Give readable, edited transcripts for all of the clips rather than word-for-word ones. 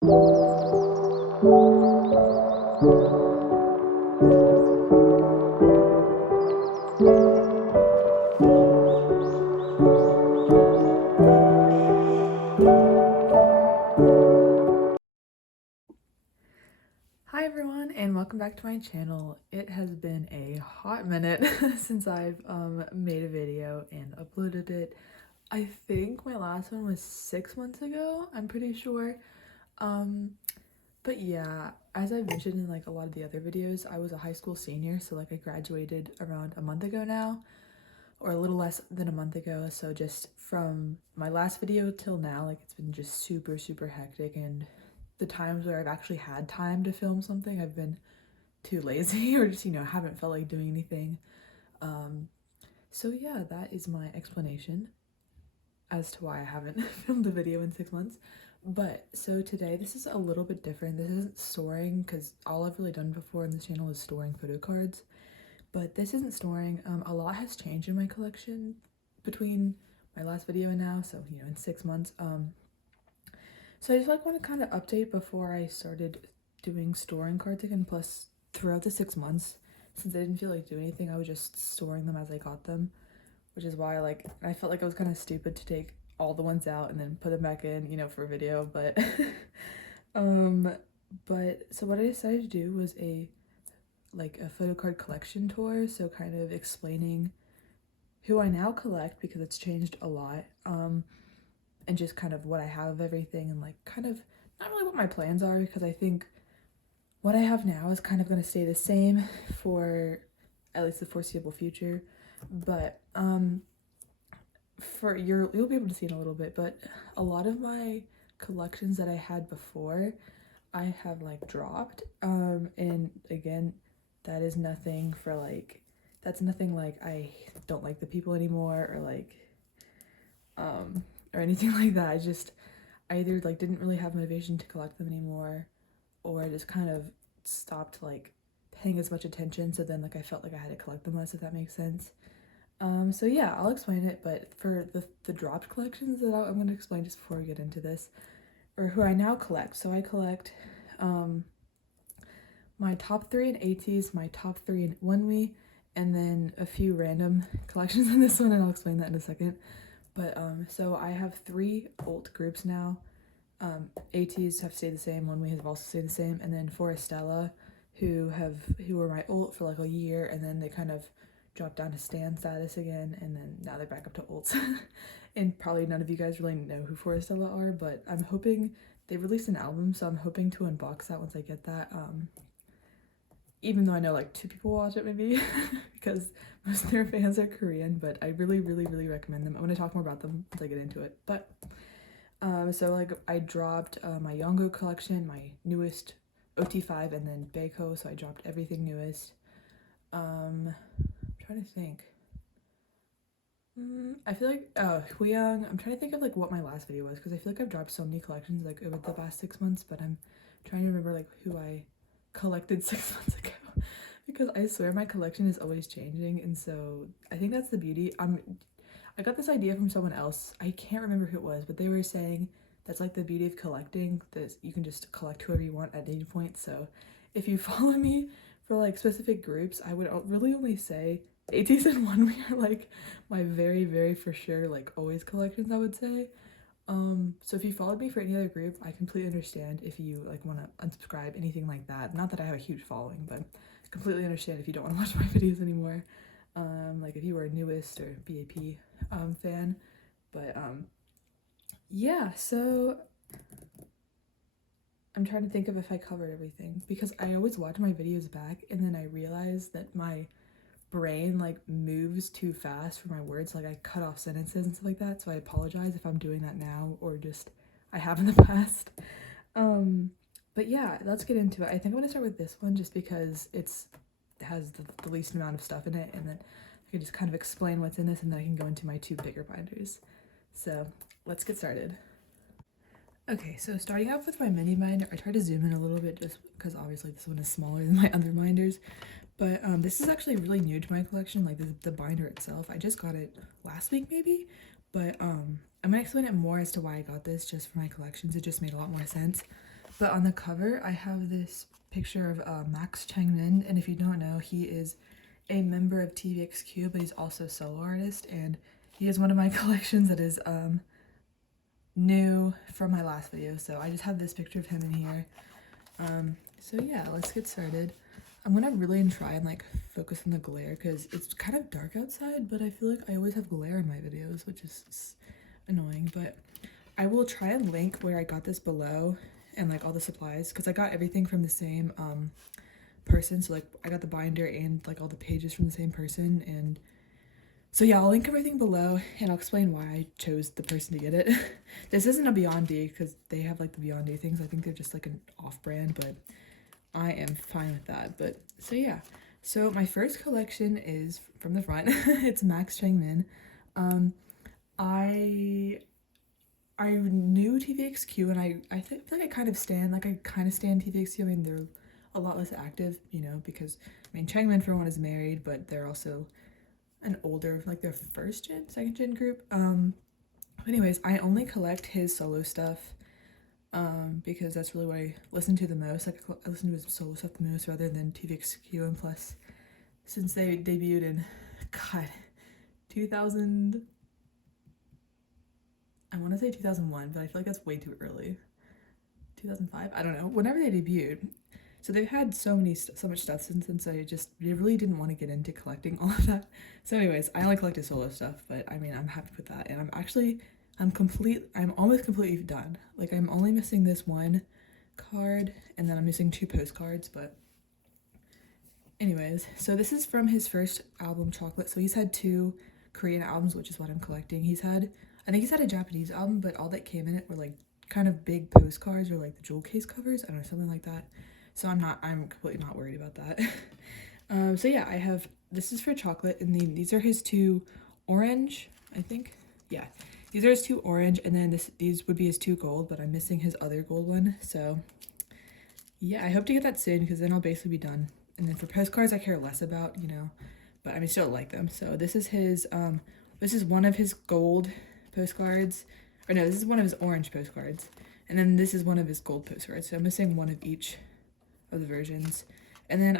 Hi everyone and welcome back to my channel. It has been a hot minute since I've made a video and uploaded it. I think my last one was 6 months ago, I'm pretty sure. But yeah, as I mentioned in like a lot of the other videos, I was a high school senior, so like I graduated around a month ago now, or a little less than a month ago. So just from my last video till now, like it's been just super hectic, and the times where I've actually had time to film something, I've been too lazy or just, haven't felt like doing anything. So yeah, that is my explanation as to why I haven't filmed a video in 6 months. But so today, this is a little bit different. This isn't storing, because all I've really done before on this channel is storing photo cards. But this isn't storing. A lot has changed in my collection between my last video and now, so in 6 months. So I just want to kind of update before I started doing storing cards again. Plus, throughout the 6 months, since I didn't feel like doing anything, I was just storing them as I got them, which is why I felt like I was kind of stupid to take all the ones out and then put them back in, for a video. But but so what I decided to do was a photo card collection tour, so kind of explaining who I now collect, because it's changed a lot, and just kind of what I have of everything, and kind of not really what my plans are, because I think what I have now is kind of going to stay the same for at least the foreseeable future. But you'll be able to see in a little bit, but a lot of my collections that I had before, I have dropped, and again, that is nothing that's nothing like I don't like the people anymore, or anything like that. I either didn't really have motivation to collect them anymore, or I just kind of stopped paying as much attention, so then I felt like I had to collect them less, if that makes sense. So yeah, I'll explain it, but for the dropped collections that I'm going to explain just before we get into this, or who I now collect. So I collect my top 3 in ateez, my top 3 in onewe, and then a few random collections in this one, and I'll explain that in a second. But so I have 3 alt groups now. ateez have stayed the same, onewe have also stayed the same, and then forestella, who were my alt for a year, and then they kind of dropped down to stan status again, and then now they're back up to alts. And probably none of you guys really know who forestella are, but I'm hoping they released an album, so I'm hoping to unbox that once I get that. Even though I know 2 people watch it maybe, because most of their fans are Korean, but I really recommend them. I'm going to talk more about them once I get into it. But so I dropped my Jongho collection, my newest OT5, and then Baeko, so I dropped everything newest. I'm trying to think. I feel like Huyang, I'm trying to think of what my last video was, because I feel like I've dropped so many collections over the past 6 months, but I'm trying to remember who I collected 6 months ago, because I swear my collection is always changing, and so I think that's the beauty. I got this idea from someone else. I can't remember who it was, but they were saying that's the beauty of collecting, that you can just collect whoever you want at any point. So if you follow me for specific groups, I would really only say ateez and onewe are my very for sure always collections, I would say. So if you followed me for any other group, I completely understand if you want to unsubscribe, anything like that. Not that I have a huge following, but I completely understand if you don't want to watch my videos anymore. If you were a newest or BAP fan. But yeah, so I'm trying to think of if I covered everything, because I always watch my videos back and then I realize that my brain moves too fast for my words, I cut off sentences and stuff like that, so I apologize if I'm doing that now, or just I have in the past. But yeah, let's get into it. I think I'm gonna start with this one just because it has the least amount of stuff in it, and then I can just kind of explain what's in this, and then I can go into my 2 bigger binders. So let's get started. Okay, so starting off with my mini binder, I tried to zoom in a little bit just because obviously this one is smaller than my other binders. But this is actually really new to my collection, the binder itself. I just got it last week maybe, but I'm gonna explain it more as to why I got this just for my collections. It just made a lot more sense. But on the cover, I have this picture of Max Changmin, and if you don't know, he is a member of TVXQ, but he's also a solo artist, and he is one of my collections that is new from my last video. So I just have this picture of him in here. So yeah, let's get started. I'm gonna really try and like focus on the glare because it's kind of dark outside, but I feel like I always have glare in my videos, which is annoying. But I will try and link where I got this below and like all the supplies, because I got everything from the same person. So like I got the binder and like all the pages from the same person, and so yeah, I'll link everything below and I'll explain why I chose the person to get it. This isn't a Beyond D because they have like the Beyond D things. I think they're just like an off-brand, but I am fine with that. But so yeah, so my first collection is from the front. It's Max Changmin. I knew TVXQ, and I feel like I kind of stand TVXQ. I mean, they're a lot less active, you know, because I mean Changmin for one is married, but they're also an older, like their second gen group. Anyways, I only collect his solo stuff because that's really what I listen to the most. Like I listen to his solo stuff the most rather than TVXQ, and plus since they debuted in 2000, I want to say 2001, but I feel like that's way too early. 2005, I don't know, whenever they debuted. So they've had so much stuff since then, so I really didn't want to get into collecting all of that. So anyways, I only collected solo stuff, but I mean, I'm happy with that. And I'm almost completely done. Like I'm only missing this one card, and then I'm missing 2 postcards, but anyways. So this is from his first album, Chocolate. So he's had 2 Korean albums, which is what I'm collecting. I think he's had a Japanese album, but all that came in it were like kind of big postcards or like the jewel case covers. I don't know, something like that. So I'm completely not worried about that. So yeah, this is for Chocolate, and these are his 2 orange, I think. Yeah, these are his 2 orange, and then these would be his 2 gold, but I'm missing his other gold one. So yeah, I hope to get that soon, because then I'll basically be done. And then for postcards, I care less about, you know, but I mean, still like them. So this is one of his gold postcards, or no, this is one of his orange postcards, and then this is one of his gold postcards. So I'm missing one of each of the versions. And then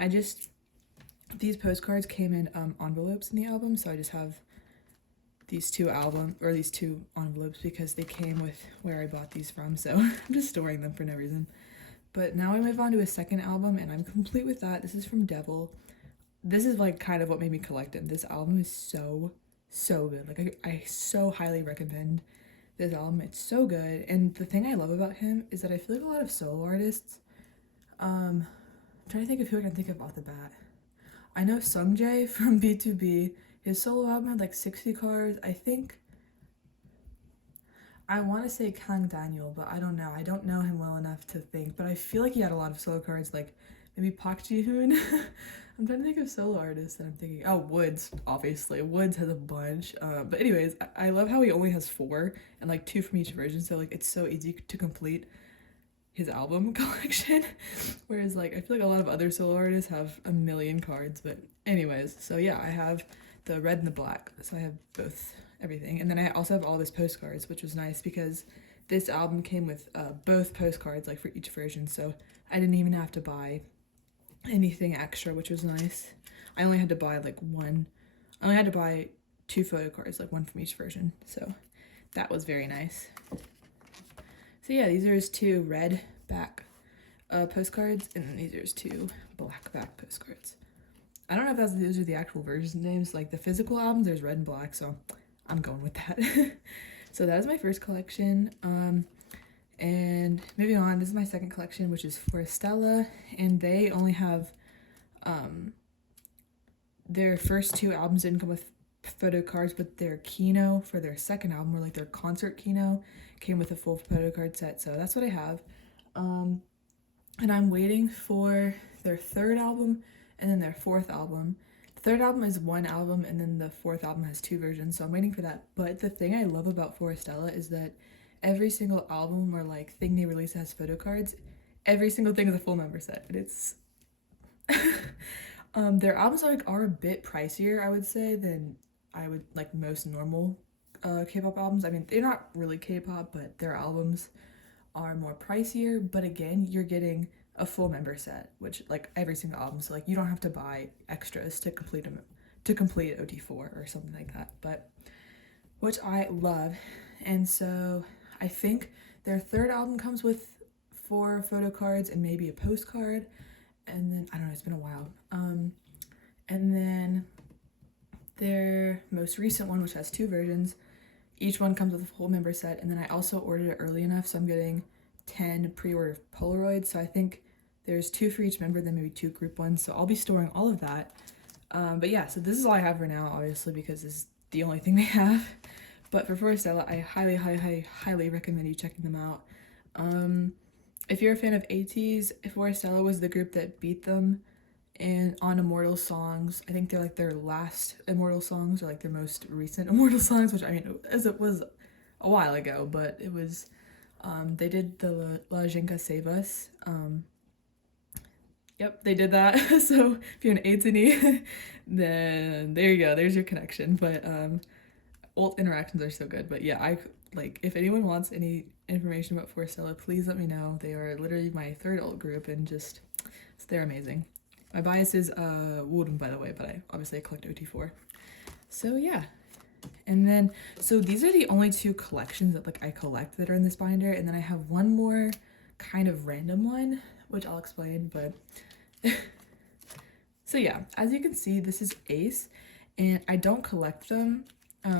these postcards came in envelopes in the album, so I just have these 2 envelopes because they came with where I bought these from, so I'm just storing them for no reason. But now I move on to his second album, and I'm complete with that. This is from Devil. This is like kind of what made me collect him. This album is so good. Like I so highly recommend this album. It's so good. And the thing I love about him is that I feel like a lot of solo artists, I'm trying to think of who I can think of off the bat. I know Sungjae from B2B, his solo album had like 60 cards. I want to say Kang Daniel, but I don't know. I don't know him well enough to think, but I feel like he had a lot of solo cards, like maybe Park Ji-hoon. I'm trying to think of solo artists that I'm thinking. Oh, Woods, obviously. Woods has a bunch. But anyways, I love how he only has 4 and like 2 from each version, so like it's so easy to complete his album collection. Whereas like I feel like a lot of other solo artists have a million cards. But anyways, so yeah, I have the red and the black, so I have everything. And then I also have all of his postcards, which was nice because this album came with both postcards like for each version, so I didn't even have to buy anything extra, which was nice. I only had to buy 2 photo cards, like 1 from each version, so that was very nice. So yeah, these are his 2 red back postcards, and then these are his 2 black back postcards. I don't know if those are the actual version names. Like the physical albums, there's red and black, so I'm going with that. So that was my first collection. And moving on, this is my second collection, which is Forestella, and they only have their first 2 albums didn't come with photo cards, but their keynote for their second album, or like their concert keynote, came with a full photo card set. So that's what I have. And I'm waiting for their 3rd album and then their 4th album. The 3rd album is 1 album, and then the 4th album has 2 versions, so I'm waiting for that. But the thing I love about Forestella is that every single album or like thing they release has photo cards. Every single thing is a full member set, and it's their albums are a bit pricier, I would say, than I would like most normal K-pop albums. I mean, they're not really K-pop, but their albums are more pricier, but again, you're getting a full member set, which like every single album, so like you don't have to buy extras to complete them, to complete OT4 or something like that, but which I love. And so I think their third album comes with 4 photo cards and maybe a postcard, and then I don't know, it's been a while. And then their most recent one, which has 2 versions, each one comes with a full member set, and then I also ordered it early enough, so I'm getting 10 pre-order Polaroids, so I think there's 2 for each member, then maybe 2 group ones, so I'll be storing all of that. But yeah, so this is all I have for now, obviously, because this is the only thing they have. But for Forestella, I highly recommend you checking them out. If you're a fan of ateez, Forestella was the group that beat them and on Immortal Songs. I think they're like their last Immortal Songs, or like their most recent Immortal Songs, which I mean, as it was a while ago, but it was, they did the La Jenka Save Us. Yep, they did that. So if you're an ateez, then there you go, there's your connection. But old interactions are so good. But yeah, like, if anyone wants any information about Forestella, please let me know. They are literally my 3rd alt group, and just, they're amazing. My bias is Woden, by the way, but I obviously collect OT4. So yeah. And then, so these are the only 2 collections that like I collect that are in this binder, and then I have one more kind of random one, which I'll explain, but so yeah, as you can see, this is Ace, and I don't collect them.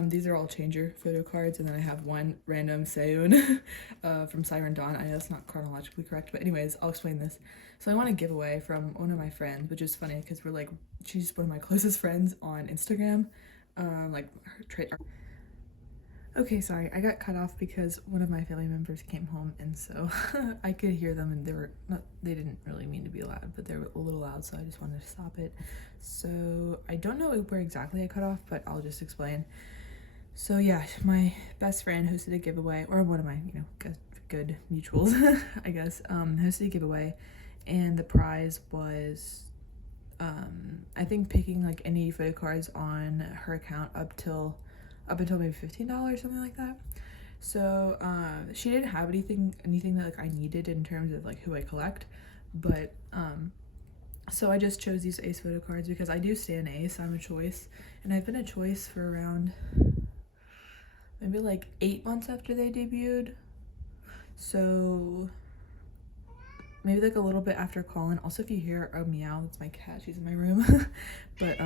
These are all changer photo cards, and then I have one random Seoon from Siren Dawn. I know it's not chronologically correct, but anyways, I'll explain this. So I want a giveaway from one of my friends, which is funny because we're like, she's one of my closest friends on Instagram. Like okay, sorry, I got cut off because one of my family members came home, and so I could hear them, and they didn't really mean to be loud, but they were a little loud, so I just wanted to stop it. So I don't know where exactly I cut off, but I'll just explain. So yeah, my best friend hosted a giveaway, or one of my, you know, good mutuals, I guess, hosted a giveaway, and the prize was, I think picking like any photo cards on her account up until maybe $15, something like that. So she didn't have anything that like I needed in terms of like who I collect, but so I just chose these Ace photo cards because I do stand Ace. I'm a choice, and I've been a choice for around maybe like 8 months after they debuted, so maybe like a little bit after Colin. Also, if you hear a meow, that's my cat, she's in my room. But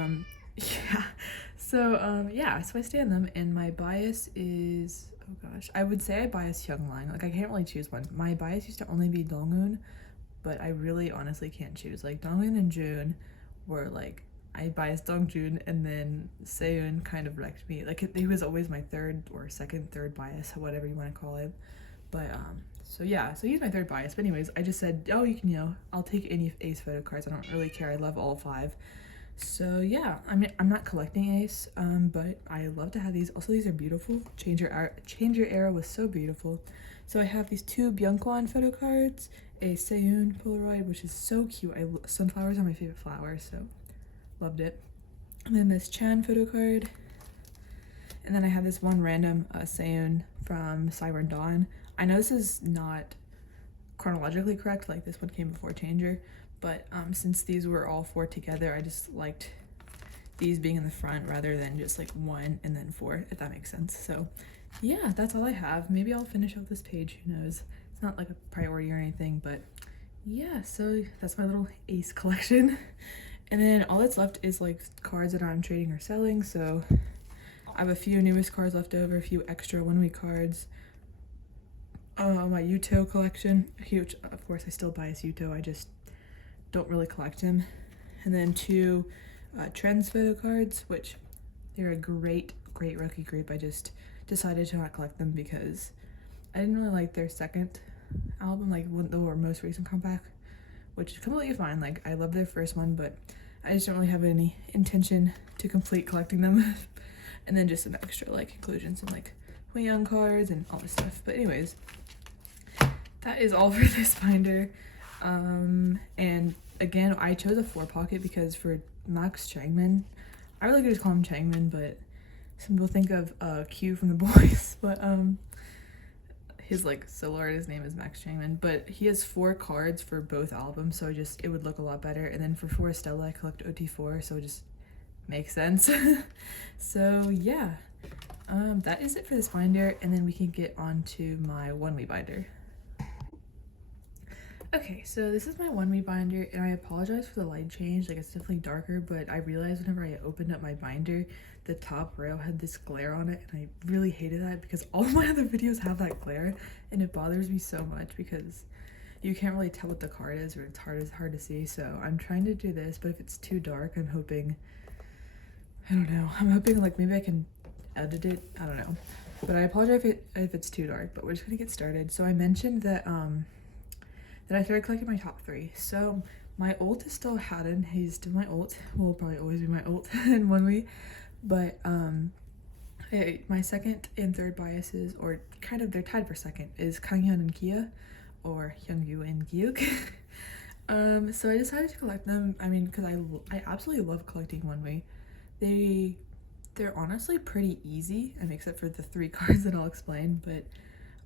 yeah, so yeah, so I stand them, and my bias is, oh gosh, I would say I bias Youngline. Like, I can't really choose one. My bias used to only be Jonghoon, but I really honestly can't choose. Like, Donghoon and June were like, I biased Dongjun, and then Seoon kind of wrecked me. Like, he was always my third bias, whatever you want to call it. But so yeah, so he's my 3rd bias. But anyways, I just said, oh, you can, you know, I'll take any Ace photo cards. I don't really care. I love all 5. So yeah, I mean, I'm not collecting Ace, but I love to have these. Also, these are beautiful. Changer Era was so beautiful. So I have these 2 Byungkwan photo cards, a Seoon Polaroid, which is so cute. Sunflowers are my favorite flower, so loved it. And then this Chan photo card, and then I have this one random Seoon from Siren Dawn. I know this is not chronologically correct, like this one came before Changer, but since these were all 4 together, I just liked these being in the front rather than just like 1 and then 4, if that makes sense. So yeah, that's all I have. Maybe I'll finish off this page, who knows. It's not like a priority or anything, but yeah, so that's my little Ace collection. And then all that's left is like cards that I'm trading or selling. So I have a few newest cards left over, a few extra onewe cards. My Yuto collection, huge. Of course, I still bias Yuto. I just don't really collect him. And then 2 Trends photo cards, which they're a great rookie group. I just decided to not collect them because I didn't really like their 2nd album, like the most recent comeback, which is completely fine. Like, I love their 1st one, but I just don't really have any intention to complete collecting them. And then just some extra like inclusions and like Young cards and all this stuff. But anyways, that is all for this binder. And again, I chose a 4 pocket because for Max Changmin, I really could just call him Changmin, but some people think of Q from The Boys. But his like solo artist name is Max Changmin, but he has 4 cards for both albums, so it would look a lot better. And then for Forestella, I collect OT4, so it just makes sense. So yeah, that is it for this binder, and then we can get on to my onewe binder. Okay, so this is my onewe binder, and I apologize for the light change, like it's definitely darker, but I realized whenever I opened up my binder, the top row had this glare on it, and I really hated that because all my other videos have that glare, and it bothers me so much because you can't really tell what the card is, or it's hard to see. So I'm trying to do this, but if it's too dark, I'm hoping like maybe I can edit it, I don't know. But I apologize if it's too dark, but we're just gonna get started. So I mentioned that that I started collecting my top 3. So my ult is still harin. He's still my ult. Will probably always be my ult in onewe. But my second and third biases, or kind of they're tied for second, is Kanghyun and Kia, or Hyungwoo and Gyuk. So I decided to collect them. I mean, because I absolutely love collecting onewe. They're honestly pretty easy, except for the 3 cards that I'll explain. But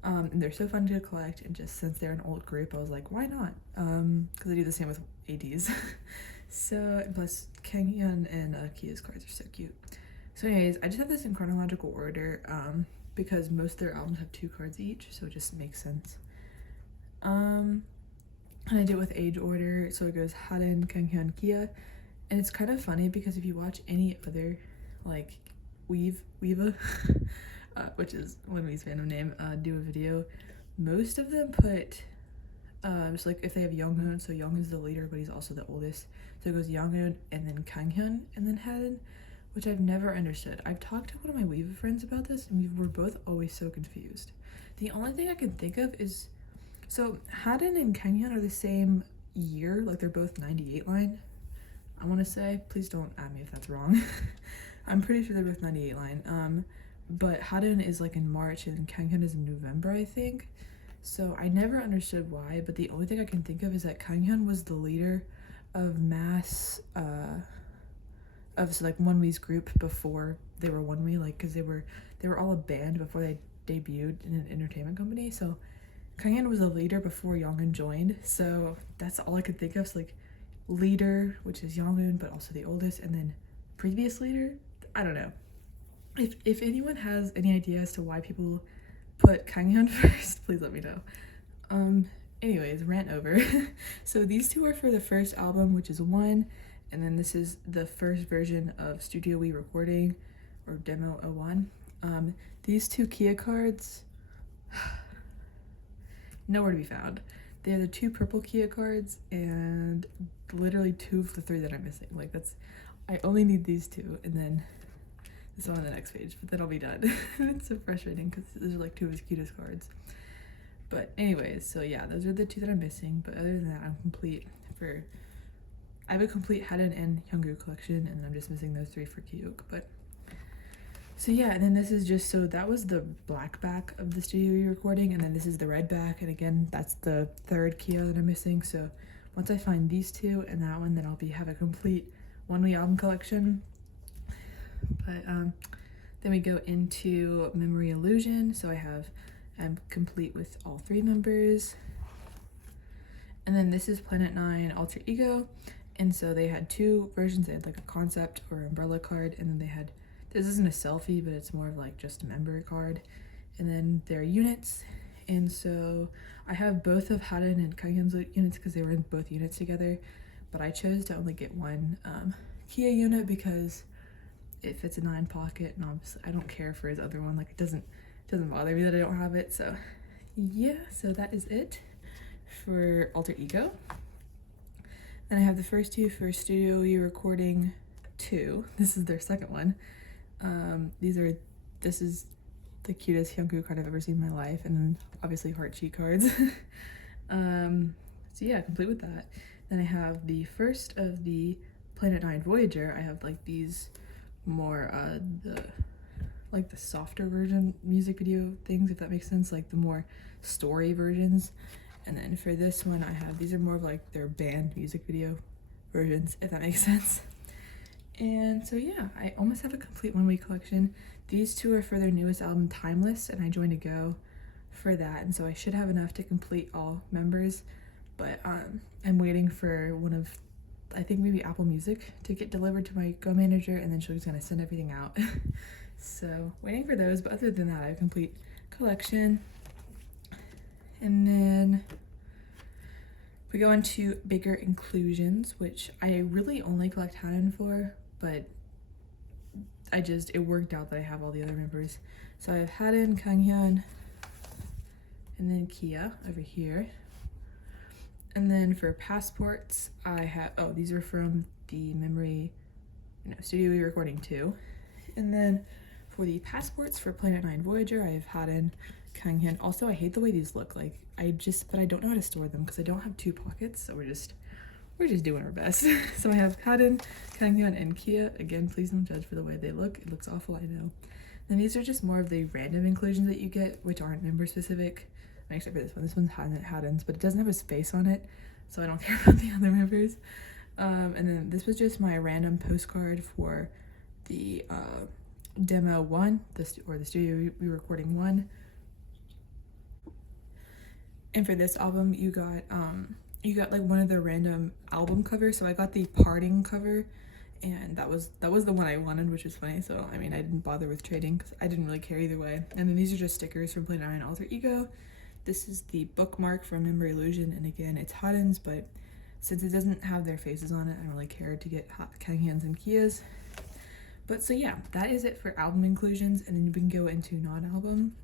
and they're so fun to collect, and just since they're an old group, I was like, why not? Because I do the same with ateez. So, and plus Kanghyun and Kia's cards are so cute. So anyways, I just have this in chronological order, because most of their albums have 2 cards each, so it just makes sense. And I do it with age order, so it goes harin, Kanghyun, Kia. And it's kind of funny because if you watch any other, like, Weeva, which is onewe's fandom name, do a video, most of them put, so like if they have Yonghoon, so Yonghoon's the leader, but he's also the oldest. So it goes Yonghoon, and then Kanghyun, and then harin, which I've never understood. I've talked to one of my Weeva friends about this, and we were both always so confused. The only thing I can think of is, so harin and Kanghyun are the same year, like they're both 98 line, I want to say. Please don't at me if that's wrong. I'm pretty sure they're both 98 line. But harin is like in March, and Kanghyun is in November, I think. So I never understood why, but the only thing I can think of is that Kanghyun was the leader of so like onewe's group before they were onewe, like because they were all a band before they debuted in an entertainment company. So Kanghyun was a leader before Yonghoon joined, so that's all I could think of. So like leader, which is Yonghoon, but also the oldest, and then previous leader, I don't know. If anyone has any idea as to why people put Kanghyun first, please let me know. Anyways, rant over. So these 2 are for the first album, which is 1, and then this is the first version of Studio We recording, or demo 01. These 2 Kia cards, nowhere to be found. They are the 2 purple Kia cards, and literally 2 of the 3 that I'm missing. Like I only need these 2, and then this one on the next page, but then I'll be done. It's so frustrating because those are like 2 of his cutest cards. But anyways, so yeah, those are the 2 that I'm missing, but other than that, I'm complete I have a complete harin and Hyungwoo collection, and I'm just missing those 3 for Kyuk. But so yeah, and then this is just, so that was the black back of the studio recording, and then this is the red back, and again, that's the 3rd Kia that I'm missing. So once I find these 2 and that one, then I'll have a complete onewe album collection. But then we go into Memory Illusion. So I'm complete with all 3 members. And then this is Planet 9 Alter Ego. And so they had 2 versions. They had like a concept or umbrella card, and then they had, this isn't a selfie, but it's more of like just a member card. And then their units. And so I have both of harin and Kanghyun's units because they were in both units together. But I chose to only get one Kia unit because it fits a 9 pocket, and obviously I don't care for his other one. Like it doesn't bother me that I don't have it. So yeah, so that is it for Alter Ego. Then I have the first 2 for Studio We Recording 2. This is their second one. This is the cutest Hyungwoo card I've ever seen in my life, and then obviously heart cheat cards. So yeah, complete with that. Then I have the first of the Planet 9 Voyager. I have like these more the softer version music video things, if that makes sense, like the more story versions. And then for this one, I have, these are more of like their band music video versions, if that makes sense. And so yeah, I almost have a complete onewe collection. These 2 are for their newest album, Timeless, and I joined a go for that, and so I should have enough to complete all members, but I'm waiting for one of, I think maybe Apple Music to get delivered to my Go manager, and then she's gonna send everything out. So waiting for those, but other than that, I have a complete collection. And then we go into bigger inclusions, which I really only collect harin for, but it worked out that I have all the other members. So I have harin, kanghyun, and then Kia over here. And then for passports, I have, oh, these are from the memory, Studio We Recording 2. And then for the passports for Planet 9 Voyager, I have harin, kanghyun. Also, I hate the way these look. Like, but I don't know how to store them because I don't have 2 pockets, so we're just doing our best. So I have harin, kanghyun, and Kia. Again, please don't judge for the way they look. It looks awful, I know. Then these are just more of the random inclusions that you get, which aren't member specific. Except for this one. This one's harin's, but it doesn't have his face on it, so I don't care about the other members. And then this was just my random postcard for the demo 1, the Studio We Recording 1. And for this album, you got like one of the random album covers. So I got the parting cover, and that was the one I wanted, which is funny. So I mean, I didn't bother with trading because I didn't really care either way. And then these are just stickers from Planet 9 Alter Ego. This is the bookmark from Memory Illusion, and again, it's harin's, but since it doesn't have their faces on it, I don't really care to get kanghyun's and Kia's. But so yeah, that is it for album inclusions, and then we can go into non-album.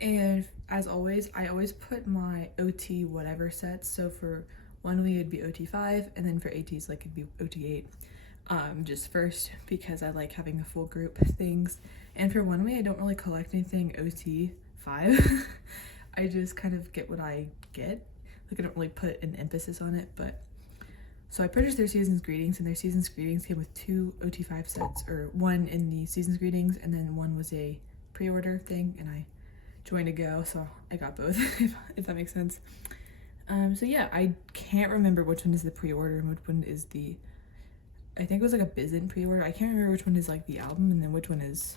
And as always, I always put my OT whatever sets. So for onewe it'd be OT5, and then for ateez like it'd be OT8. Just first because I like having a full group things. And for onewe, I don't really collect anything OT5. I just kind of get what I get. Like, I don't really put an emphasis on it, but so I purchased their Season's Greetings, and their Season's Greetings came with 2 OT5 sets, or 1 in the Season's Greetings, and then 1 was a pre-order thing, and I joined a go, so I got both, if that makes sense. So yeah, I can't remember which one is the pre-order and which one is the, I think it was like a Bizin pre-order. I can't remember which one is like the album and then which one is,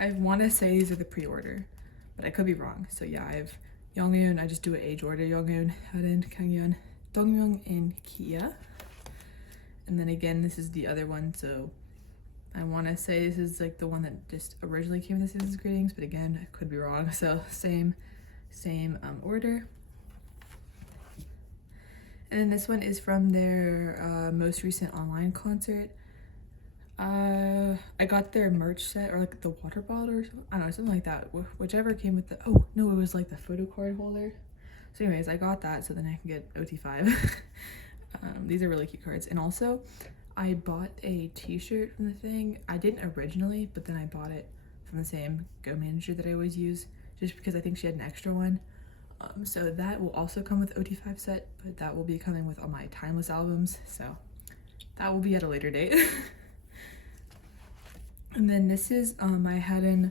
I want to say these are the pre-order, but I could be wrong. So yeah, I have Yonghoon, I just do it age order, Yonghoon, harin, kanghyun, dongmyeong, and Kia. And then again, this is the other one, so I want to say this is like the one that just originally came with the Season's Greetings, but again, I could be wrong. So same order. And then this one is from their most recent online concert. I got their merch set, or like the water bottle or something. I don't know, something like that. Whichever came with the, oh no, it was like the photocard holder. So anyways, I got that so then I can get OT5. These are really cute cards. And also, I bought a t-shirt from the thing. I didn't originally, but then I bought it from the same Go manager that I always use, just because I think she had an extra one. So that will also come with OT5 set, but that will be coming with all my timeless albums, so that will be at a later date. And then this is I had in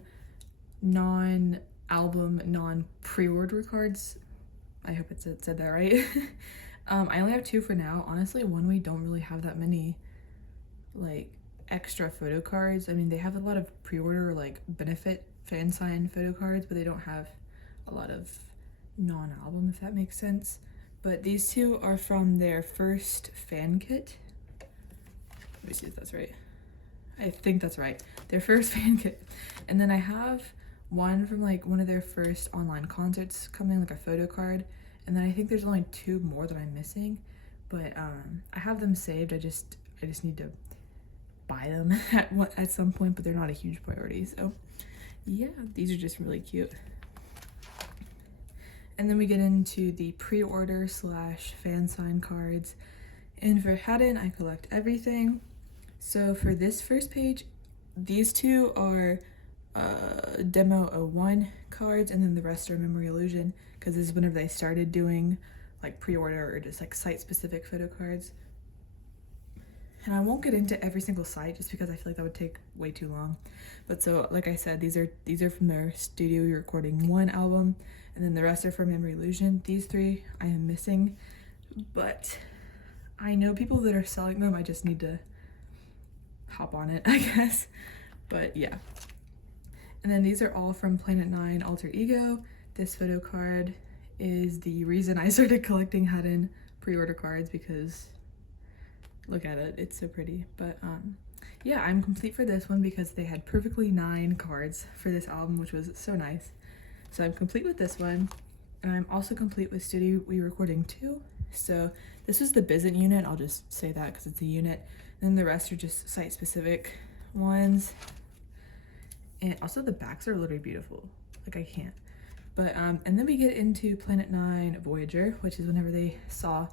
non-album, non-pre-order cards. I hope it said that right. I only have 2 for now. Honestly, onewe don't really have that many like extra photo cards. I mean, they have a lot of pre-order like benefit fan sign photo cards, but they don't have a lot of non-album, if that makes sense. But these 2 are from their first fan kit. Let me see if that's right. I think that's right. Their first fan kit. And then I have one from like one of their first online concerts coming, like a photo card. And then I think there's only 2 more that I'm missing, but I have them saved. I just need to buy them at some point, but they're not a huge priority. So yeah, these are just really cute. And then we get into the pre-order / fan sign cards. And for harin, I collect everything. So for this first page, these 2 are demo 01 cards, and then the rest are Memory Illusion, because this is whenever they started doing like pre-order or just like site-specific photo cards. And I won't get into every single site just because I feel like that would take way too long. But so, like I said, these are from their Studio We Recording 1 album, and then the rest are from Memory Illusion. These 3 I am missing, but I know people that are selling them. I just need to hop on it, I guess. But yeah. And then these are all from Planet 9 Alter Ego. This photo card is the reason I started collecting harin pre-order cards, because look at it, it's so pretty. But yeah, I'm complete for this one because they had perfectly 9 cards for this album, which was so nice. So I'm complete with this one, and I'm also complete with Studio We Recording 2. So this was the Bizant unit, I'll just say that because it's a unit. And then the rest are just site-specific ones. And also the backs are literally beautiful. Like, I can't. But, and then we get into Planet 9 Voyager, which is whenever they saw,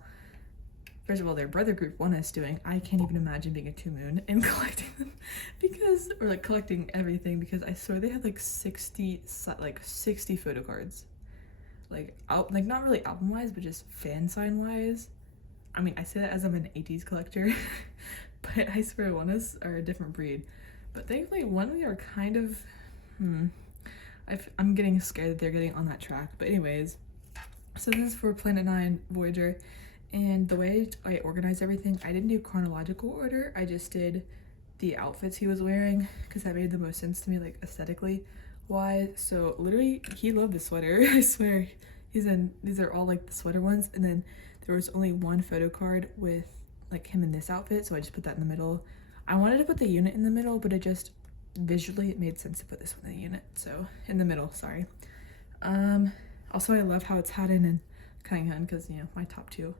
first of all, their brother group onewe doing. I can't even imagine being a 2moon and collecting them because, or like collecting everything, because I swear they had like 60 photo cards. Like not really album wise, but just fan sign wise. I mean, I say that as I'm an ateez collector, but I swear onewe are a different breed. But thankfully onewe are kind of, I'm getting scared that they're getting on that track. But anyways, so this is for Planet 9 Voyager, and the way I organized everything, I didn't do chronological order. I just did the outfits he was wearing because that made the most sense to me, like aesthetically wise. So literally, he loved the sweater. I swear, these are all like the sweater ones, and then there was only one photo card with like him in this outfit, so I just put that in the middle. I wanted to put the unit in the middle, but it just visually it made sense to put this one in the unit, so in the middle, sorry. Also I love how it's harin and kanghyun, because you know, my top 2.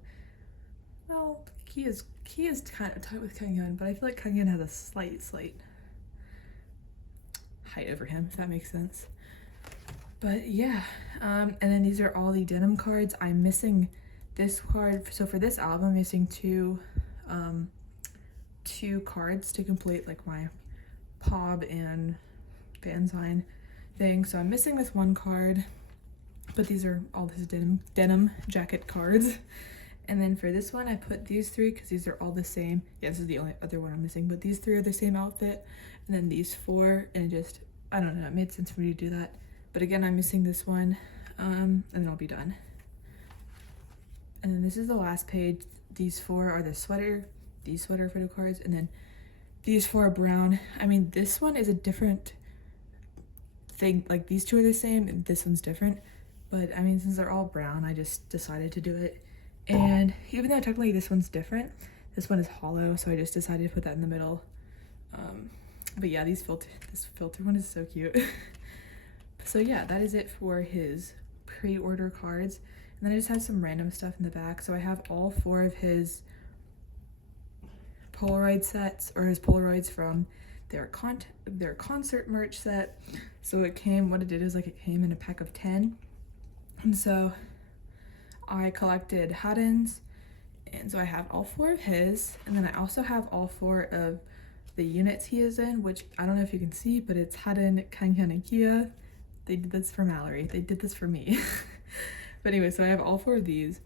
Well, Key is kind of tight with kanghyun, but I feel like kanghyun has a slight height over him, if that makes sense. But yeah, and then these are all the denim cards. I'm missing this card, so for this album I'm missing two cards to complete like my POB and fan sign thing. So I'm missing this one card, but these are all his denim jacket cards. And then for this one I put these 3 because these are all the same. Yeah, this is the only other one I'm missing, but these 3 are the same outfit, and then these 4, and it just, I don't know, it made sense for me to do that. But again, I'm missing this one, and then I'll be done. And then this is the last page. These 4 are these sweater photo cards, and then these 4 are brown. I mean, this one is a different thing, like these 2 are the same and this one's different, but I mean, since they're all brown, I just decided to do it. And even though technically this one's different, this one is hollow, so I just decided to put that in the middle. But yeah, this filter one is so cute. So yeah, that is it for his pre-order cards. And then I just have some random stuff in the back. So I have all 4 of his Polaroid sets, or his Polaroids from their concert merch set. So it came, what it did is like it came in a pack of 10. And so I collected harins, and so I have all 4 of his, and then I also have all 4 of the units he is in, which I don't know if you can see, but it's harin, kanghyun, and kia. They did this for Mallory. They did this for me. But anyway, so I have all 4 of these.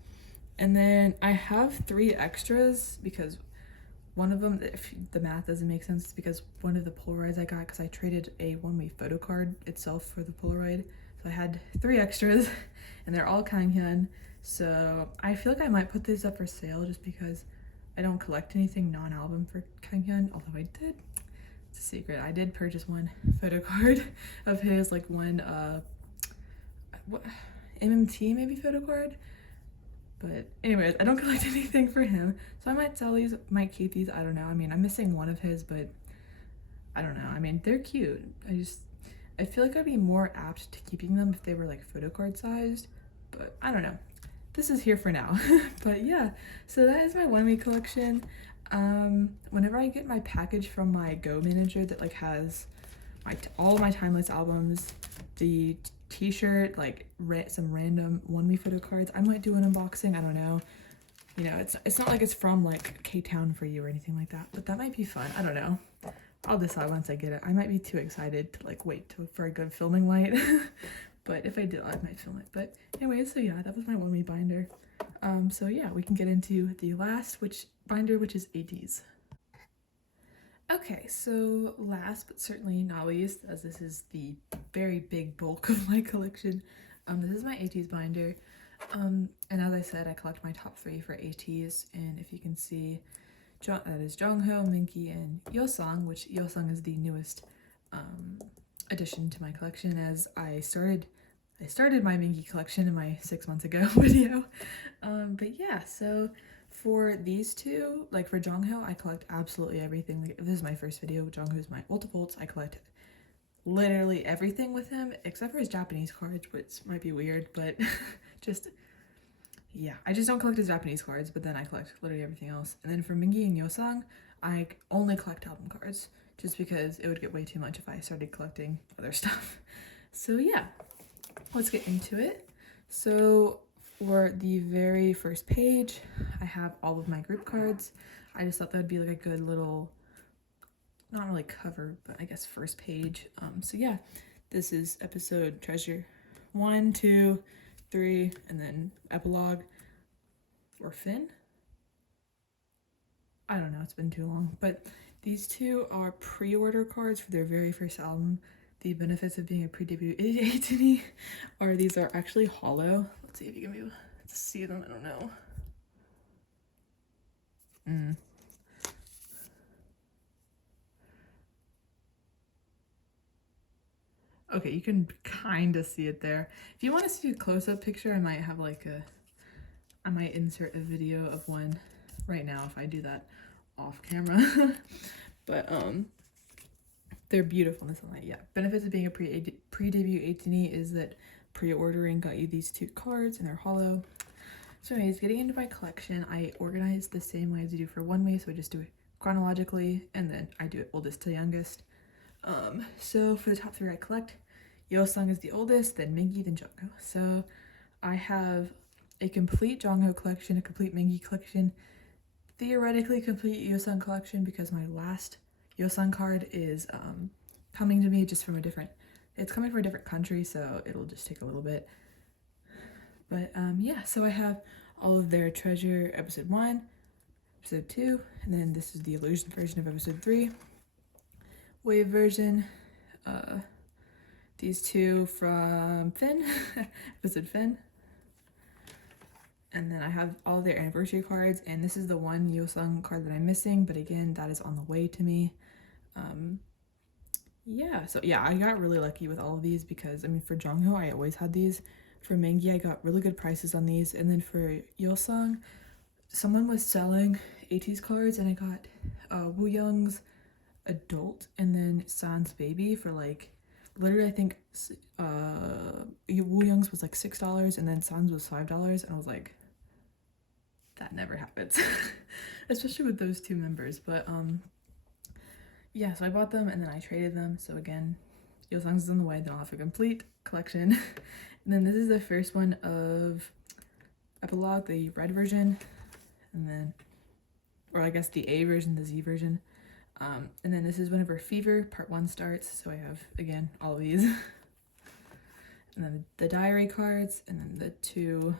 And then I have 3 extras because one of them, if the math doesn't make sense, it's because one of the Polaroids I got, because I traded a onewe photo card itself for the Polaroid. So I had 3 extras, and they're all kanghyun. So I feel like I might put these up for sale just because I don't collect anything non-album for kanghyun, although I did. It's a secret. I did purchase one photo card of his, like one what MMT maybe photo card. But anyways, I don't collect anything for him, so I might sell these, might keep these, I don't know. I mean, I'm missing one of his, but I don't know. I mean, they're cute. I feel like I'd be more apt to keeping them if they were like photo card sized, but I don't know. This is here for now. But yeah, so that is my onewe collection. Whenever I get my package from my Go manager that like has all my timeless albums, the t-shirt, like some random onewe photo cards, I might do an unboxing. I don't know, you know, it's not like it's from like K-Town for you or anything like that, but that might be fun. I don't know, I'll decide once I get it. I might be too excited to like wait for a good filming light. But if I do, I might film it. But anyways, so yeah, that was my onewe binder. So yeah, we can get into the last binder, which is ateez. Okay, so last but certainly not least, as this is the very big bulk of my collection, this is my ateez binder. And as I said, I collect my top 3 for ateez, and if you can see, that is Jongho, Minky, and Yosung, which Yosung is the newest addition to my collection, as I started my Mingy collection in my 6 months ago video. But yeah, so for these two, like for Jongho, I collect absolutely everything. Like, if this is my first video, Jongho's my ultivolts. I collect literally everything with him except for his Japanese cards, which might be weird, but just, yeah, I just don't collect his Japanese cards, but then I collect literally everything else. And then for Mingy and Yosang, I only collect album cards, just because it would get way too much if I started collecting other stuff. So yeah, let's get into it. So for the very first page, I have all of my group cards. I just thought that would be like a good little, not really cover, but I guess first page. So yeah, this is episode treasure 1, 2, 3, and then epilogue or Finn. I don't know, it's been too long, but these two are pre-order cards for their very first album. The benefits of being a pre-debut ateez are these are actually hollow. Let's see if you can be able to see them. I don't know. Okay, you can kind of see it there. If you want to see a close-up picture, I might have like I might insert a video of one right now if I do that off camera. But they're beautiful in this one. Yeah, benefits of being a pre-debut ateez is that pre-ordering got you these two cards and they're hollow. So anyways, getting into my collection, I organize the same way as I do for onewe, so I just do it chronologically and then I do it oldest to youngest. So for the top 3 I collect, Yosang is the oldest, then Mingy, then Jongho. So I have a complete Jongho collection, a complete Mingy collection, theoretically complete Yosang collection because my last Yosang card is coming to me just from it's coming from a different country, so it'll just take a little bit. But yeah, so I have all of their treasure episode 1, episode 2, and then this is the illusion version of episode 3. Wave version, these two from Finn, episode Finn. And then I have all their anniversary cards, and this is the one Yosang card that I'm missing, but again, that is on the way to me. Yeah, so yeah, I got really lucky with all of these because, I mean, for Jongho, I always had these. For Mingy, I got really good prices on these, and then for Yosang, someone was selling ateez cards, and I got Woo Young's adult and then San's baby for like, literally I think Woo Young's was like $6 and then San's was $5, and I was like, that never happens. Especially with those two members. But yeah, so I bought them and then I traded them. So again, Yosang's is on the way, then I'll have a complete collection. And then this is the first one of epilogue, the red version, and then, or I guess the A version, the Z version. And then this is whenever Fever Part 1 starts, so I have, again, all of these. And then the diary cards, and then the two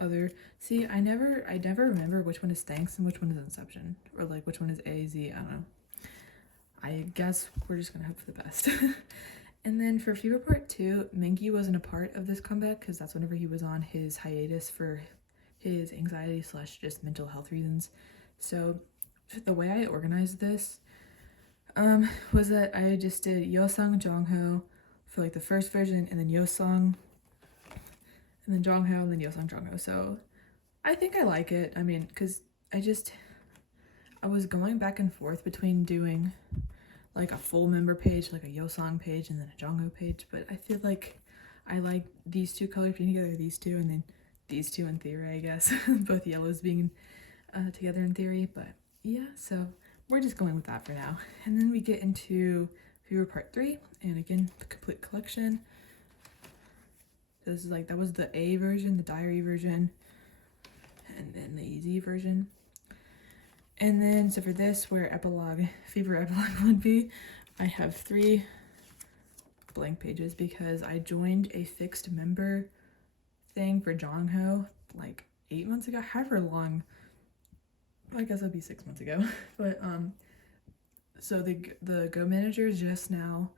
other, see, I never remember which one is Thanks and which one is Inception, or like which one is A, Z, I don't know. I guess we're just gonna hope for the best. And then for Fever Part 2, Mingy wasn't a part of this comeback, because that's whenever he was on his hiatus for his anxiety / just mental health reasons. So the way I organized this, was that I just did Yosang, Jongho for like the first version, and then Yosang, and then Jongho, and then Yosang, Jongho. So I think I like it. I mean, because I was going back and forth between doing like a full member page, like a Yosang page, and then a Jongho page, but I feel like I like these two colors being together, these two, and then these two in theory, I guess. Both yellows being together in theory, but yeah, so we're just going with that for now. And then we get into Fever Part 3, and again, the complete collection. This is like, that was the A version, the diary version, and then the Z version. And then, so for this, where Fever epilogue would be, I have 3 blank pages because I joined a fixed member thing for Jongho like 8 months ago, however long, I guess it'd be 6 months ago. But so the Go manager is just now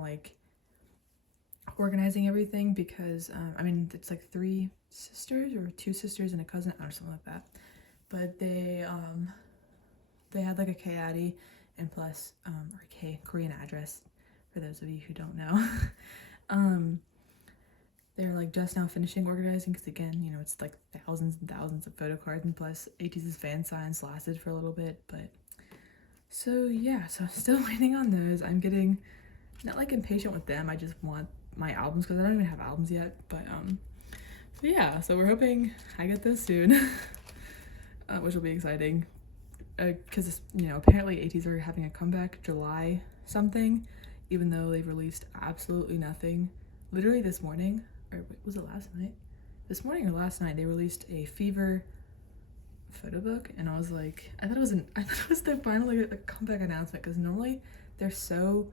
like organizing everything, because I mean, it's like 3 sisters or 2 sisters and a cousin or something like that, but they they had like a K Addy and plus or K Korean address for those of you who don't know. They're like just now finishing organizing because again, you know, it's like thousands and thousands of photo cards, and plus ateez's fan signs lasted for a little bit. But so yeah, so I'm still waiting on those. I'm getting not like impatient with them, I just want my albums because I don't even have albums yet. But so yeah, so we're hoping I get those soon. Which will be exciting because you know, apparently ateez are having a comeback July something, even though they've released absolutely nothing. Literally this morning, or was it last night? This morning or last night, they released a Fever photo book, and I was like, I thought it was the finally a comeback announcement, because normally they're so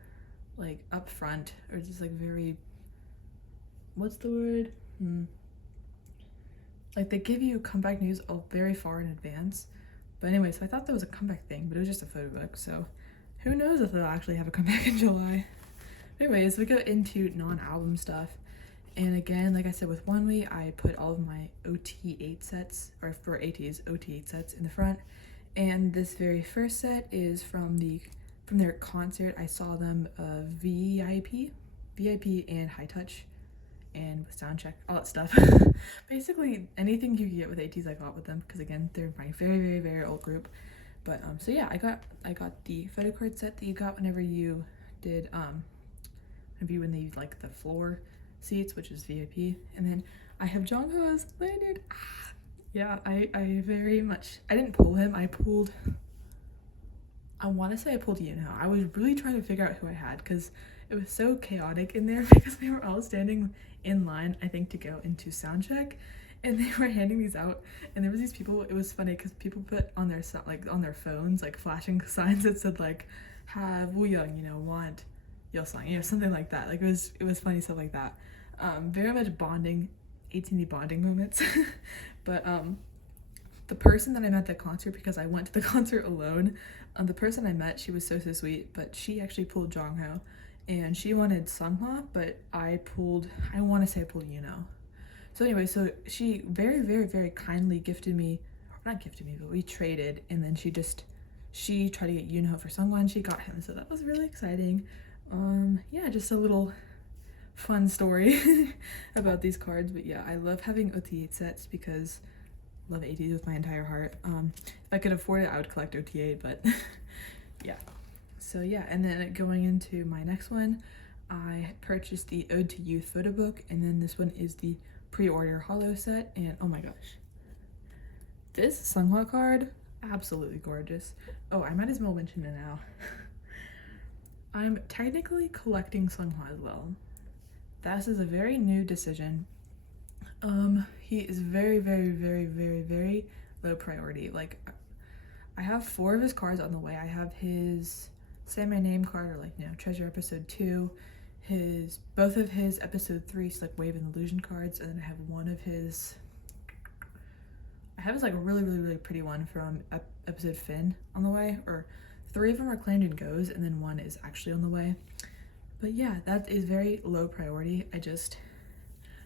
like upfront or just like very, what's the word? Like they give you comeback news very far in advance. But anyway, so I thought that was a comeback thing, but it was just a photo book, so who knows if they'll actually have a comeback in July. Anyways, we go into non-album stuff. And again, like I said with onewe, I put all of my OT8 sets, or for ateez, OT8 sets in the front. And this very first set is from their concert. I saw them VIP and High Touch and with Soundcheck, all that stuff. Basically anything you can get with ateez I got with them, because again, they're my very, very, very old group. But so yeah, I got the photocard set that you got whenever you did when they like the floor seats, which is VIP. And then I have Jongho's lanyard. Yeah, I very much, I didn't pull him, I want to say I pulled Yongho. I was really trying to figure out who I had because it was so chaotic in there because we were all standing in line, I think, to go into soundcheck, and they were handing these out, and there was these people. It was funny because people put on their phones like flashing signs that said like "have woyoung," you know, want yosang, you know, something like that. Like it was funny stuff like that. Very much bonding, 18 bonding moments. But the person that I met at the concert, because I went to the concert alone, the person I met, she was so sweet, but she actually pulled Jongho, and she wanted Sunghwa, but I want to say I pulled Yuno. So anyway, so she very, very, very kindly gifted me, or not gifted me, but we traded, and then she tried to get Yunho for Sunghwa, and she got him, so that was really exciting. Yeah, just a little fun story about these cards. But yeah, I love having OT8 sets because I love ateez with my entire heart. If I could afford it, I would collect OT8, but yeah. So yeah, and then going into my next one, I purchased the Ode to Youth photo book, and then this one is the pre-order holo set, and oh my gosh, this Sunghwa card, absolutely gorgeous. Oh, I might as well mention it now. I'm technically collecting Sunghwa as well. This is a very new decision. He is very, very, very, very, very low priority. Like, I have 4 of his cards on the way. I have his Say My Name card, or like, you know, Treasure episode 2, both of his episode 3, so like Wave and Illusion cards, and then I have one of his, like a really, really, really pretty one from episode Finn on the way, or 3 of them are claimed and goes, and then 1 is actually on the way. But yeah, that is very low priority.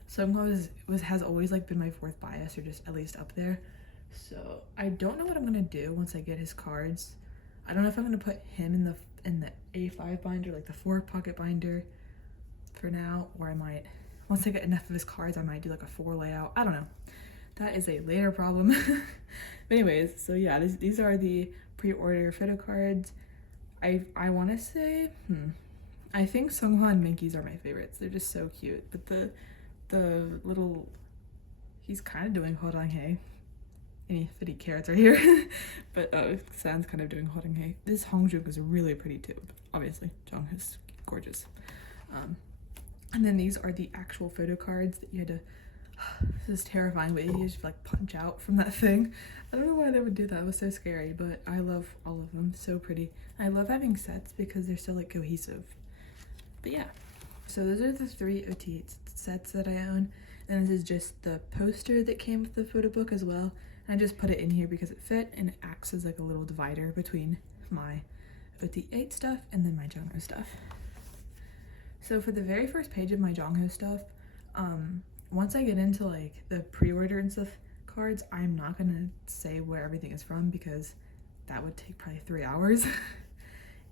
Sunghwa has always like been my 4th bias, or just at least up there. So I don't know what I'm gonna do once I get his cards. I don't know if I'm gonna put him in the A5 binder, like the 4 pocket binder for now, or I might, once I get enough of his cards, I might do like a 4 layout. I don't know. That is a later problem. But anyways, so yeah, these are the pre-order photo cards. I want to say, I think Sunghwa and Minky's are my favorites. They're just so cute. But the little, he's kind of doing Horanghae. If he cares right here. But San's kind of doing Horanghae. This Hongjuk is really pretty too. Obviously, Jongho's gorgeous. And then these are the actual photo cards that you had to, this is terrifying, but you just like punch out from that thing. I don't know why they would do that. It was so scary, but I love all of them. So pretty. I love having sets because they're so like cohesive. But yeah, so those are the 3 OT8 sets that I own, and this is just the poster that came with the photo book as well. And I just put it in here because it fit, and it acts as like a little divider between my OT8 stuff and then my Jongho stuff. So for the very first page of my Jongho stuff, once I get into like the pre-order and stuff cards, I'm not gonna say where everything is from because that would take probably 3 hours.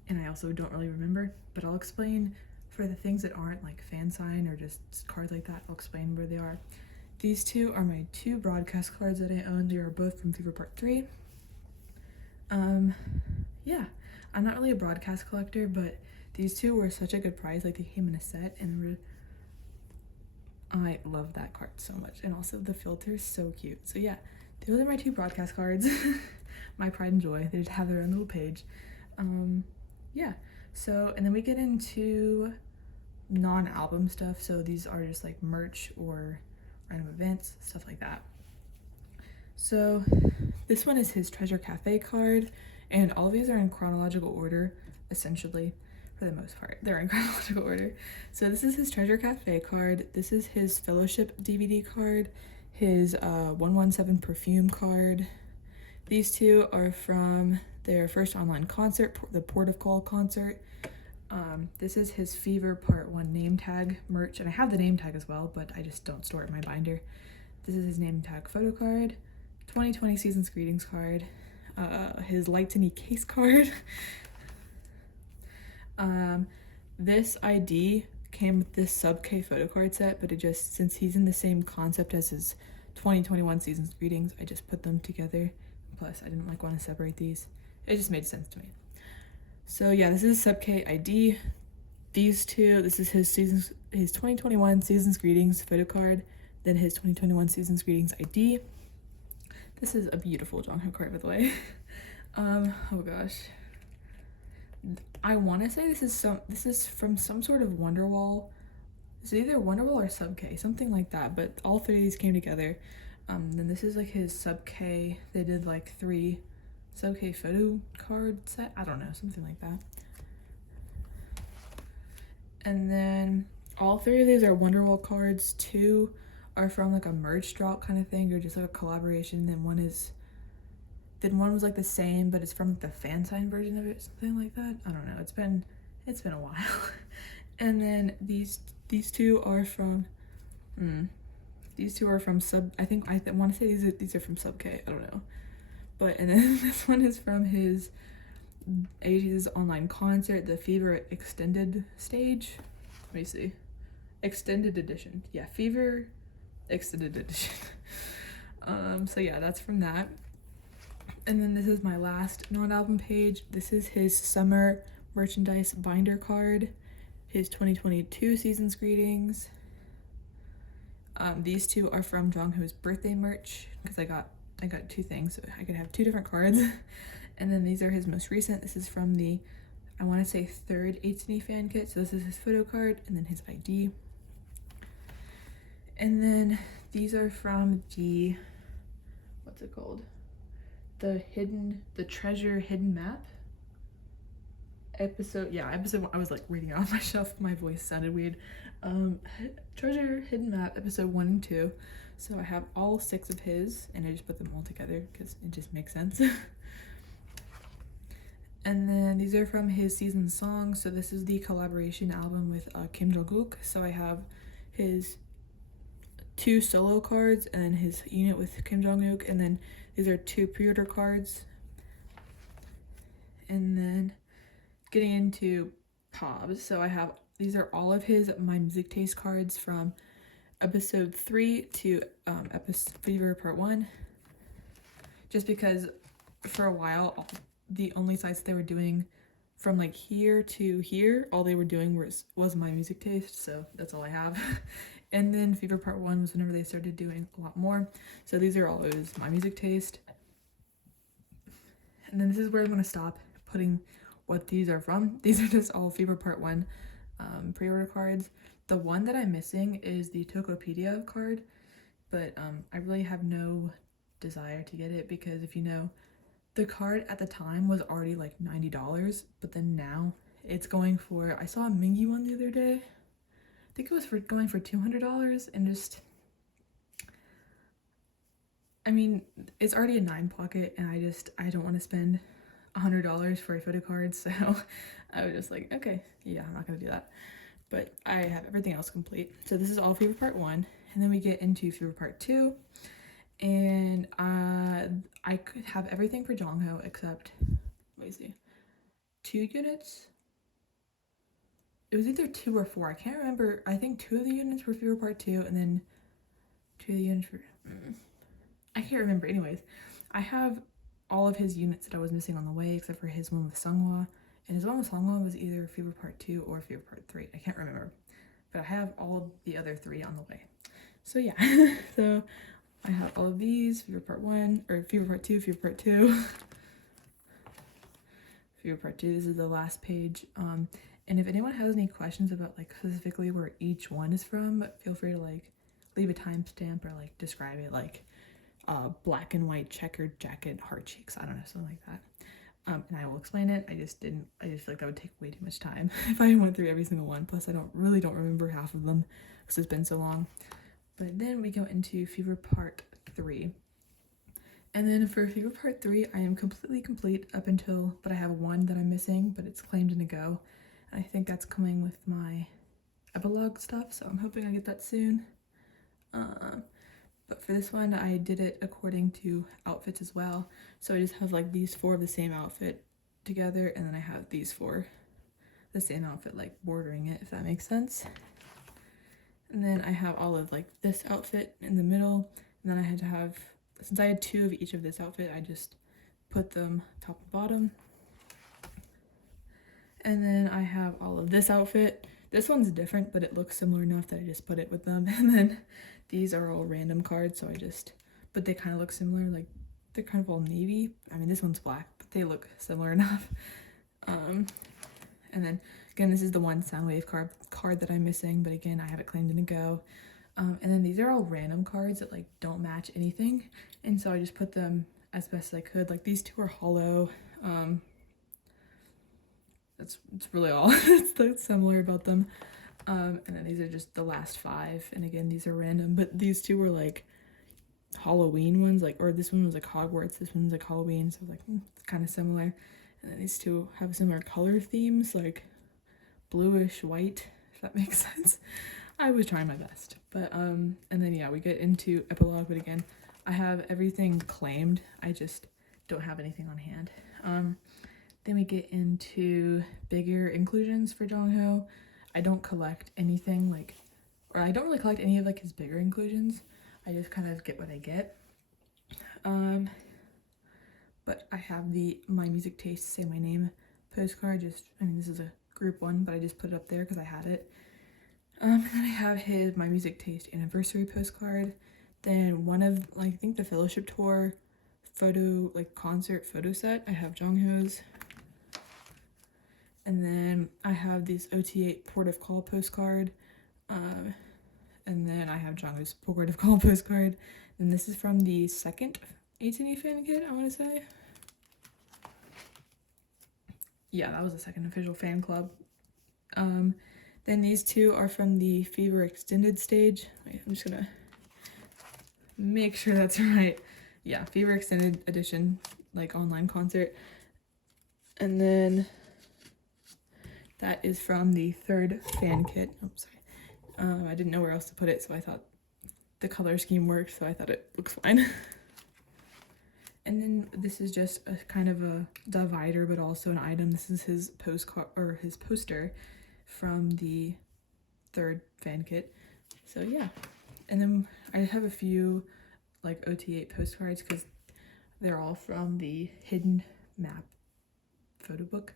And I also don't really remember, but I'll explain for the things that aren't like fan sign or just cards like that. I'll explain where they are. These two are my 2 broadcast cards that I own. They are both from Fever Part 3. Yeah, I'm not really a broadcast collector, but these 2 were such a good price. Like, they came in a set, and I love that card so much. And also the filter is so cute. So yeah, those are my 2 broadcast cards. My pride and joy. They just have their own little page. Yeah, so, and then we get into non-album stuff. So these are just like merch or random events, stuff like that. So this one is his Treasure Cafe card, and all of these are in chronological order, essentially, for the most part. They're in chronological order. So this is his Treasure Cafe card. This is his Fellowship DVD card, his 117 perfume card. These 2 are from their first online concert, the Port of Call concert. This is his Fever Part 1 name tag merch, and I have the name tag as well, but I just don't store it in my binder. This is his name tag photo card, 2020 Season's Greetings card, his Light to Me case card. This ID came with this sub K photo card set, but it just, since he's in the same concept as his 2021 Season's Greetings, I just put them together. Plus, I didn't want to separate these. It just made sense to me. So yeah, this is sub K ID. These 2, this is his 2021 Season's Greetings photo card, then his 2021 Season's Greetings ID. This is a beautiful Jongho card, by the way. Oh gosh. I want to say this is from some sort of Wonderwall. It's either Wonderwall or sub K, something like that, but all 3 of these came together. Then this is like his sub K. They did like 3 sub K photo card set. I don't know, something like that. And then all 3 of these are Wonderwall cards. 2 are from like a merch drop kind of thing, or just like a collaboration. Then one was like the same, but it's from the fan sign version of it, something like that. I don't know. It's been a while. And then these 2 are from these 2 are from sub. I want to say these are from sub K. I don't know. But, and then this one is from his ateez online concert, the Fever extended stage. Let me see. Extended edition. Yeah, Fever extended edition. So yeah, that's from that. And then this is my last non-album page. This is his summer merchandise binder card, his 2022 Season's Greetings. These 2 are from Jongho's birthday merch, because I got 2 things, so I could have 2 different cards. And then these are his most recent. This is from the, I want to say, 3rd ateez fan kit. So this is his photo card, and then his ID. And then these are from the, what's it called? The Treasure Hidden Map episode. Yeah, episode 1. I was like reading it off my shelf. My voice sounded weird. Treasure Hidden Map episode 1 and 2. So I have all 6 of his, and I just put them all together because it just makes sense. And then these are from his season songs. So this is the collaboration album with Kim Jong-kook. So I have his 2 solo cards and his unit with Kim Jong-kook, and then these are 2 pre-order cards. And then getting into Pobs, so I have, these are all of his My Music Taste cards from episode 3 to Fever Part 1, just because for a while the only sites they were doing from like here to here, all they were doing was My Music Taste, so that's all I have. And then Fever Part 1 was whenever they started doing a lot more, so these are always My Music Taste. And then this is where I'm going to stop putting what these are from. These are just all Fever Part 1 pre-order cards. The one that I'm missing is the Tokopedia card, but I really have no desire to get it, because if you know, the card at the time was already like $90, but then now it's going for, I saw a Mingy one the other day, I think it was going for $200, and just, I mean, it's already a 9 pocket, and I don't want to spend $100 for a photo card, so I was just like, okay, yeah, I'm not gonna do that. But I have everything else complete. So this is all Fever Part 1, and then we get into Fever Part 2, And I could have everything for Jongho except, let me see, 2 units. It was either 2 or 4. I can't remember. I think 2 of the units were Fever Part 2, and then 2 of the units were... I can't remember. Anyways, I have all of his units that I was missing on the way, except for his one with Sunghwa. And his one with Sunghwa was either Fever Part 2 or Fever Part 3. I can't remember. But I have all the other 3 on the way. So yeah, so I have all of these, Fever Part 1, or Fever Part 2, Fever Part 2. Fever Part 2, this is the last page. And if anyone has any questions about like specifically where each one is from, feel free to like leave a timestamp or like describe it, like black and white checkered jacket, heart cheeks, I don't know, something like that. And I will explain it. I just feel like that would take way too much time if I went through every single one. Plus I don't remember half of them because it's been so long. But then we go into Fever Part 3. And then for Fever Part 3, I am completely complete up until, but I have one that I'm missing, but it's claimed in a go. And I think that's coming with my epilogue stuff, so I'm hoping I get that soon. But for this one, I did it according to outfits as well. So I just have like these 4 of the same outfit together, and then I have these 4 the same outfit, like bordering it, if that makes sense. And then I have all of like this outfit in the middle, and then I had to have, since I had 2 of each of this outfit, I just put them top and bottom. And then I have all of this outfit. This one's different, but it looks similar enough that I just put it with them. And then these are all random cards, so but they kind of look similar, like they're kind of all navy. I mean, this one's black, but they look similar enough. And then again, this is the one Soundwave card that I'm missing, but again, I have it claimed in a go. And then these are all random cards that like don't match anything, and so I just put them as best as I could. Like these 2 are hollow. It's really all that's similar about them. And then these are just the last 5, and again, these are random, but these 2 were like Halloween ones, like, or this one was like Hogwarts, this one's like Halloween, so like it's kind of similar. And then these 2 have similar color themes, like bluish white, if that makes sense. I was trying my best. But and then yeah, we get into epilogue, but again, I have everything claimed, I just don't have anything on hand. Then we get into bigger inclusions for Jongho. I don't collect anything like, or I don't really collect any of like his bigger inclusions. I just kind of get what I get. But I have the My Music Taste Say My Name postcard. This is a group one, but I just put it up there because I had it. And then I have his My Music Taste anniversary postcard. Then one of, like, I think the Fellowship Tour concert photo set. I have Jongho's. And then I have this OT8 Port of Call postcard. And then I have Jongho's Port of Call postcard. And this is from the second ateez fan kit, I want to say. Yeah, that was the second official fan club. Then these 2 are from the Fever Extended stage. Wait, I'm just gonna make sure that's right. Yeah, Fever Extended Edition, like online concert. And then that is from the 3rd fan kit. Oh, sorry. I didn't know where else to put it, so I thought the color scheme worked, so I thought it looks fine. And then this is just a kind of a divider, but also an item. This is his postcard, or his poster from the 3rd fan kit. So yeah. And then I have a few like OT8 postcards because they're all from the Hidden Map photo book.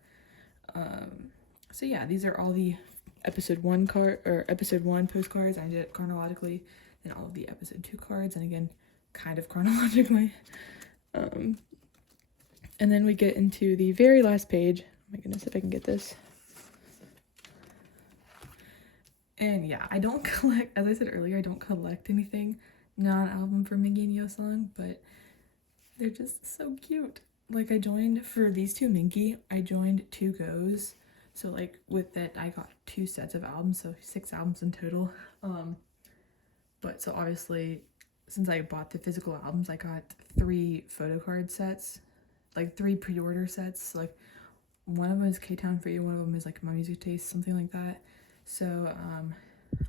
So yeah, these are all the episode 1 postcards. I did it chronologically, then all of the episode 2 cards, and again, kind of chronologically. And then we get into the very last page. Oh my goodness, if I can get this. And yeah, I don't collect, as I said earlier, I don't collect anything non-album for Mingi and Yeosang, but they're just so cute. Like, I joined, for these 2 Mingi, I joined 2 goes. So like with that, I got 2 sets of albums, so 6 albums in total. But so obviously, since I bought the physical albums, I got 3 photocard sets, like 3 pre-order sets. Like one of them is K-Town For You, one of them is like My Music Taste, something like that. So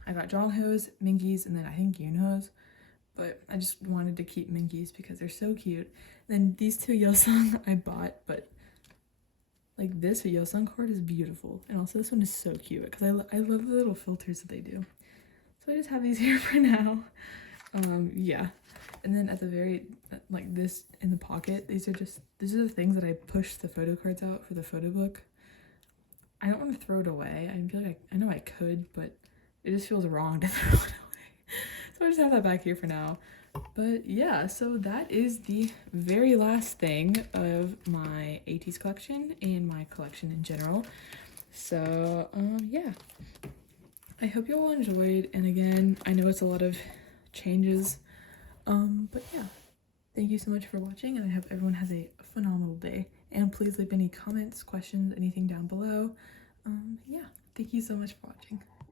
I got Jongho's, Mingi's, and then I think Yoonho's. but I just wanted to keep Minkies because they're so cute. Then these two Yeosang I bought, but like this Yeosang cord is beautiful, and also this one is so cute because I love the little filters that they do. So I just have these here for now. Yeah. And then at the very, like this in the pocket, these are the things that I push the photo cards out for the photo book. I don't want to throw it away. I feel like I know I could, but it just feels wrong to throw it away. So I just have that back here for now. But yeah, so that is the very last thing of my ateez collection and my collection in general. So yeah, I hope you all enjoyed. And again, I know it's a lot of changes, but yeah, thank you so much for watching, and I hope everyone has a phenomenal day. And please leave any comments, questions, anything down below. Yeah, thank you so much for watching.